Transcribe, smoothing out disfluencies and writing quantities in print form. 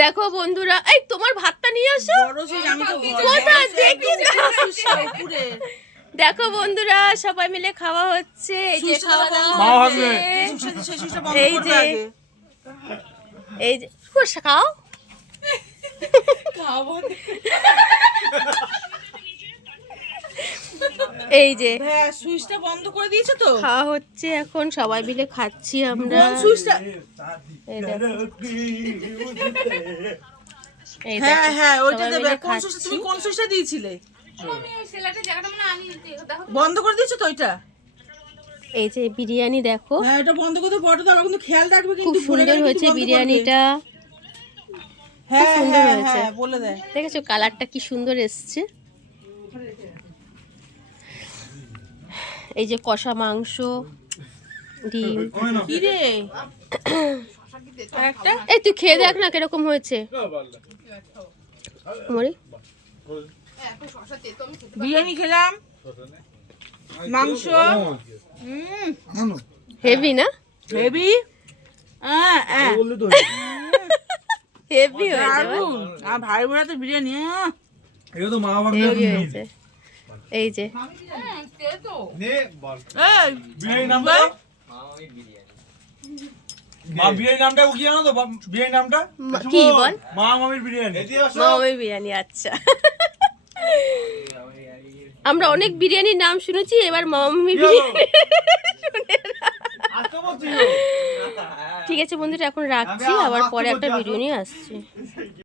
দেখো বন্ধুরা, এই তোমার ভাতটা নিয়ে আসো। কোথায় দেখি না। দেখো বন্ধুরা, সবাই মিলে খাওয়া হচ্ছে। এই যে খাওয়া দাওয়া হচ্ছে। এই যে এই যে খাও। এই যে সুইচটা বন্ধ করে দিয়েছো তো? খাওয়া হচ্ছে এখন, সবাই মিলে খাচ্ছি আমরা। সুইচটা এই দেখো, এই হ্যাঁ দেখো, হ্যাঁ ওইটা সবাই দেবে। মিলে কোন সুইচটা, খাচ্ছি। তুমি কোন সুইচটা দিয়েছিলে? বন্ধ করে দিয়েছো তো ওইটা? এই যে বিরিয়ানি দেখো, হ্যাঁ এটা বন্ধ করে দাও, বড় দাও, কিন্তু খেয়াল রাখবে খুব কিন্তু। সুন্দর হয়েছে বিরিয়ানিটা। হ্যাঁ সুন্দর হ্যাঁ হয়েছে। হ্যাঁ বলে দেয়। দেখেছো কালারটা কি সুন্দর এসছে। এই যে কষা মাংস, ডিম। কি রে একটা এই তুই খেয়ে দেখ না কিরকম হয়েছে। মরি বিরিয়ানি খেলাম, মাংস হেভি না, হেভি হেভি হয়েছে ভাই। আর ভাই বোরা তো বিরিয়ানি হেভি হয়েছে। এই যে বিরিয়ানি নামটা কি বল, মামামির বিরিয়ানি। মামামির বিরিয়ানি। আচ্ছা, আমরা অনেক বিরিয়ানির নাম শুনেছি, এবার মামামির বিরিয়ানি শুনে না। ঠিক আছে বন্ধুরা, এখন রাখছি, আবার পরে একটা ভিডিও নিয়ে আসছি।